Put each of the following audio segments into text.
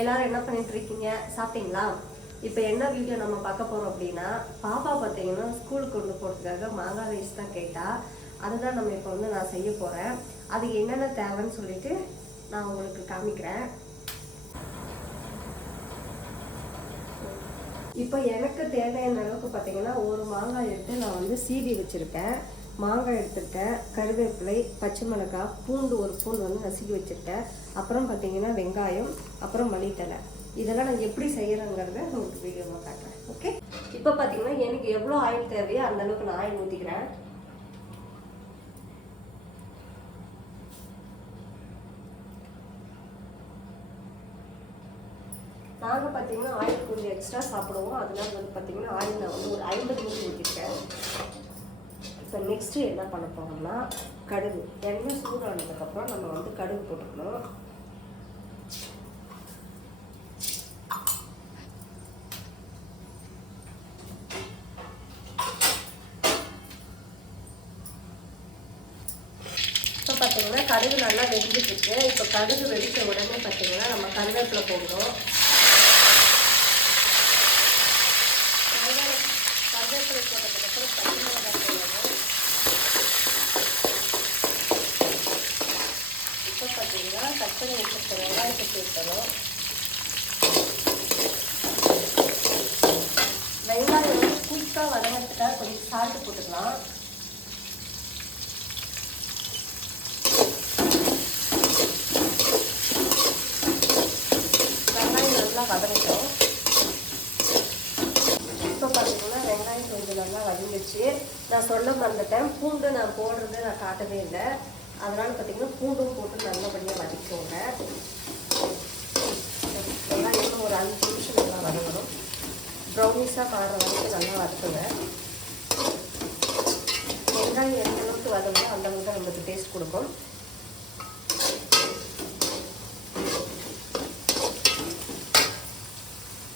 எல்லாரும் என்ன பண்ணிட்டு இருக்கீங்க? சாப்பிட்டீங்களா? இப்போ என்ன வீடியோ நம்ம பார்க்க போறோம் அப்படின்னா, பாப்பா பார்த்தீங்கன்னா ஸ்கூலுக்கு கொண்டு போகிறதுக்காக மாங்காய் ரைஸ் தான் கேட்டா. அதுதான் நம்ம இப்போ நான் செய்ய போறேன். அது என்னென்ன தேவைன்னு சொல்லிட்டு நான் உங்களுக்கு காமிக்கிறேன். இப்போ எனக்கு தேவையான அளவுக்கு பார்த்தீங்கன்னா ஒரு மாங்காய் எடுத்து நான் சீவி வச்சுருக்கேன். மாங்காய் எடுத்துருக்கேன், கருவேப்பிலை, பச்சை மிளகாய், பூண்டு ஒரு பூண்டு நசுக்கி வச்சுருக்கேன். அப்புறம் பார்த்தீங்கன்னா வெங்காயம், அப்புறம் மல்லித்தலை. இதெல்லாம் நான் எப்படி செய்யறேங்கிறத உங்களுக்கு வீடியோவில் காட்டுறேன். ஓகே, இப்போ பார்த்தீங்கன்னா எனக்கு எவ்வளோ ஆயில் தேவையோ அந்த அளவுக்கு நான் ஆயில் ஊற்றிக்கிறேன். நாங்கள் பார்த்தீங்கன்னா ஆயில் கொஞ்சம் எக்ஸ்ட்ரா சாப்பிடுவோம். அதனால பார்த்தீங்கன்னா ஆயில் நான் ஒரு 50 மில்லி ஊற்றிருக்கேன். இப்போ நெக்ஸ்ட்டு என்ன பண்ண போகிறோம்னா கடுகு. எண்ணெய் சூடானதுக்கப்புறம் நம்ம கடுகு போட்டுக்கணும். இப்போ பார்த்தீங்கன்னா கடுகு நல்லா வெடிஞ்சிட்டு. இப்போ கடுகு வெடித்த உடனே பார்த்தீங்கன்னா நம்ம கருவேப்பிலை போடணும். கருவேப்பிலை போட்டதுக்கப்புறம் பச்சை மிளகாய் போடணும். இப்போ பார்த்தீங்கன்னா கட் பண்ணி வச்சுருக்க வெங்காயத்தை சேர்க்கணும். வெங்காயம் குயிக்காக வதங்கிறதுக்காக கொஞ்சம் சால்ட்டு போட்டுக்கலாம். வெங்காயம் நல்லா வதங்கிட்டோம். இப்போ பார்த்தீங்கன்னா வெங்காயம் கொஞ்சம் நல்லா வதங்கிடுச்சு. நான் சொல்ல மறந்துட்டேன், பூண்டு நான் போடுறது நான் காட்டவே இல்லை. அதனால் பார்த்தீங்கன்னா பூண்டும் போட்டு நல்லபடியாக வதக்கிக்கோங்க. வெங்காயம் ஒரு 5 நிமிஷம் நல்லா வதங்கணும். ப்ரௌனிஷாக மாற வரைக்கும் நல்லா வதக்குங்க. வெங்காயம் எந்த அளவுக்கு வதங்கணும் அந்த அளவுக்கு நம்மளுக்கு டேஸ்ட் கொடுக்கும்.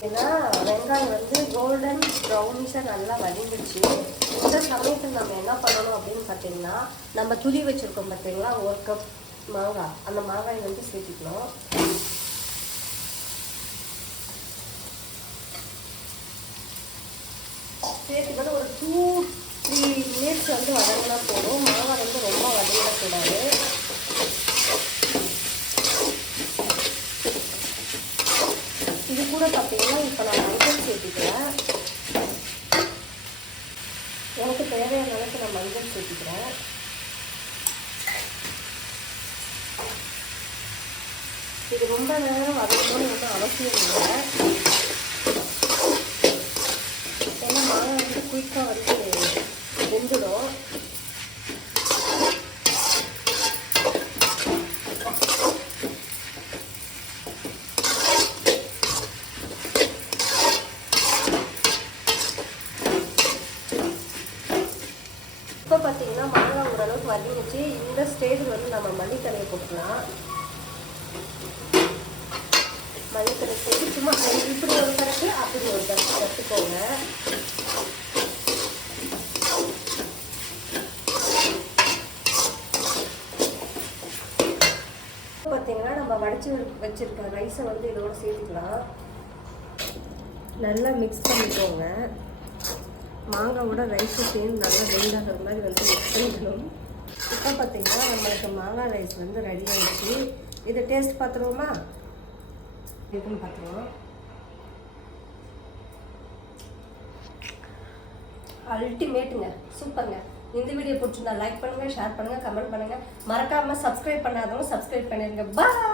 ஏன்னா வெங்காயம் கோல்டன் ப்ரௌனிஷாக நல்லா வதங்கிடுச்சு. இந்த சமயத்தில் நம்ம என்ன பண்ணணும் அப்படின்னு பார்த்தீங்கன்னா, நம்ம துளி வச்சுருக்கோம் பார்த்தீங்களா 1 கப் மாங்காய், அந்த மாங்காயை சேர்த்திக்கணும். சேர்த்துக்கிட்டு ஒரு 2-3 மினிட்ஸ் வதங்கினா போதும். மாங்காய் ரொம்ப வதங்கிடக்கூடாது. இது கூட பார்த்தீங்கன்னா இப்போ நான் மஞ்சள் சேர்த்துக்கிறேன். எனக்கு தேவையான அளவுக்கு நான் மஞ்சள் சேர்த்துக்கிறேன். இது ரொம்ப நேரம் வதங்கணும்னு அவசியம் இல்லை. ஏன்னா மாங்காய் குயிக்காக வெந்துடும். இப்போ பார்த்தீங்கன்னா மாங்காய் ஓரளவுக்கு வதங்கிச்சு. இந்த ஸ்டேஜில் நம்ம மல்லித்தலையை போட்டுக்கலாம். மல்லித்தலை போட்டு சும்மா இப்படி ஒரு கரட்டு அப்படி ஒரு கரட்டு கற்றுக்கோங்க. பார்த்தீங்கன்னா நம்ம வடிச்சு வச்சிருக்க ரைஸை இதோட சேர்த்துக்கலாம். நல்லா மிக்ஸ் பண்ணிக்கோங்க. மாங்காவோட ரைஸு சேர்ந்து நல்லா வெந்தாகிற மாதிரி மிக்ஸ் பண்ணிக்கணும். இப்போ பார்த்தீங்கன்னா நம்மளுக்கு மாங்காய் ரைஸ் ரெடி ஆகிடுச்சு. இதை டேஸ்ட் பார்த்துருவோமா? எப்படின்னு பார்த்துருவோம். அல்டிமேட்டுங்க, சூப்பருங்க. இந்த வீடியோ பிடிச்சிருந்தா லைக் பண்ணுங்கள், ஷேர் பண்ணுங்கள், கமெண்ட் பண்ணுங்கள். மறக்காமல் சப்ஸ்கிரைப் பண்ணாதவங்க சப்ஸ்கிரைப் பண்ணிடுங்க. பாய்.